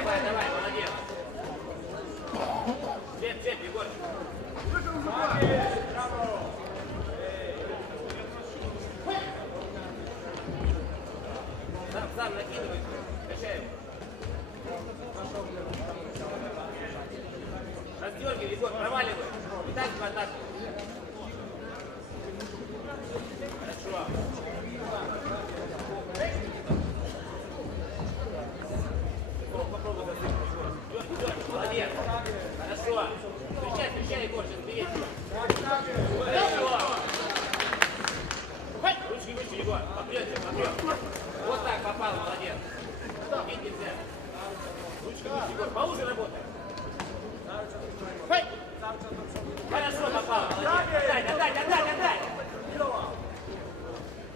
Давай, давай, молодец. Цеп, Егор. Сам накидывай. Качаем. Раздергивай, Егор, проваливай. И так в атаку. Хорошо. Попробуй засыпать, Егор. Идет, молодец. Хорошо. Встречай, Егор, сейчас берите. Хорошо. Ручки выше, Егор. Попрет. Вот так попал, молодец. Бить нельзя. Ручки выше, Егор. Поуже работай. Хорошо попал, молодец.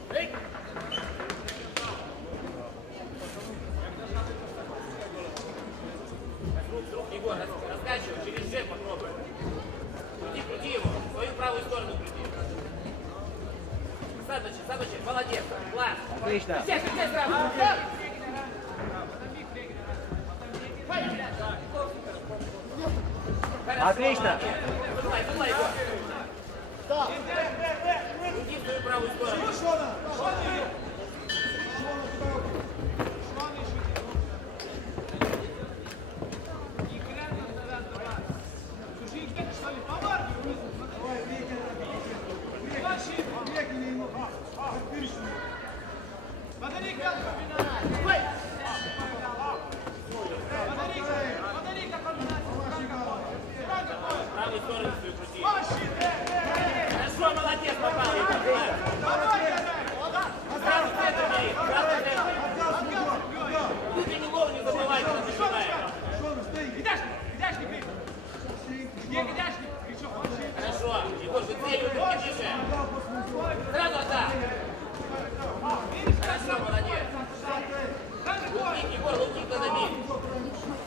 Отдай. Рук, Егор, раскачивай, через жест попробуй. Крути его, в свою правую сторону крути. Садочек, молодец, класс. Отлично. Встречай сразу. Хорошо, Отлично. Выдувай, Егор. Крути в свою правую сторону. Правую сторону свою крути. Хорошо, молодец, попал. Сразу центр бери, сразу центр. Внутренний лов не забывай, когда зажимаешь. Хорошо, Егор, выцеливай, руки выше. Сразу отдам. Хорошо, молодец. Лупник, Егор, лупник надо бить.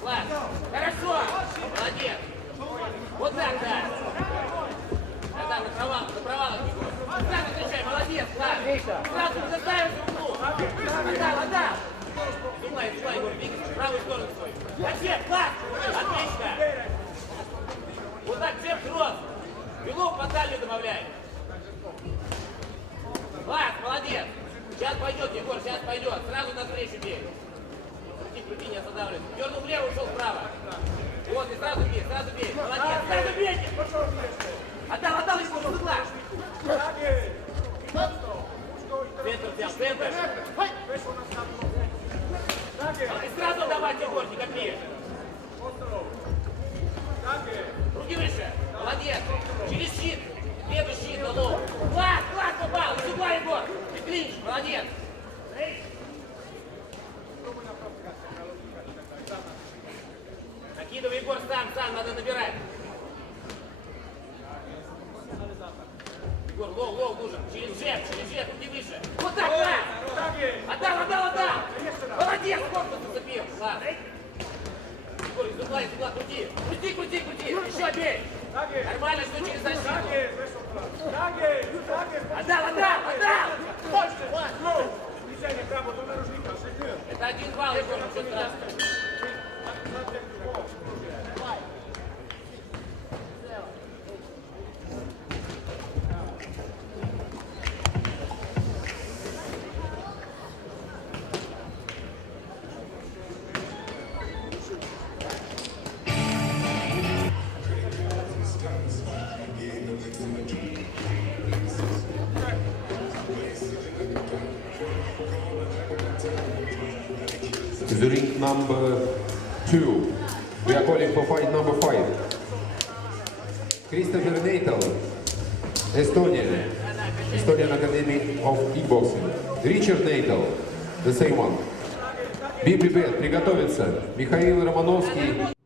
Класс. Хорошо, молодец. Вот так, да. Да, на провалах, Егор. Сразу встречай, молодец, класс. Сразу заставим в углу. Отдал. Думай, Егор, двигайся в правую сторону свою. Зачем? Класс. Отлично. Вот так, цеп рот. Белок по талию добавляем. Класс, молодец. Сейчас пойдет, Егор, сейчас пойдет. Сразу навстречу бей. Крути, не останавливайся. Дернул влево, ушел вправо. Вот, и сразу бей. Молодец, сразу бейте. Отдал Егор, с угла. Центр взял, центр. И сразу давай, Егор, не копи. Руки выше. Молодец. Через щит. Левый щит, лоб. Класс, попал. Из угла, Егор. Ты клинч, молодец. Накидывай, Егор, сам, надо набирать. Егор, лоу нужен. Через жест, руки выше. Вот так, да. Отдал. Молодец, корпус зацепил. Класс. Егор, из угла, крути. Еще бей. Нормально, что через защиту. Отдал. Это 1 балл, Егор, ничего страшного. The ring number 2. We are calling for fight number 5. Christopher Natal, Estonian Academy of Kickboxing. Richard Natal, the same one. Be prepared, приготовиться. Михаил Романовский.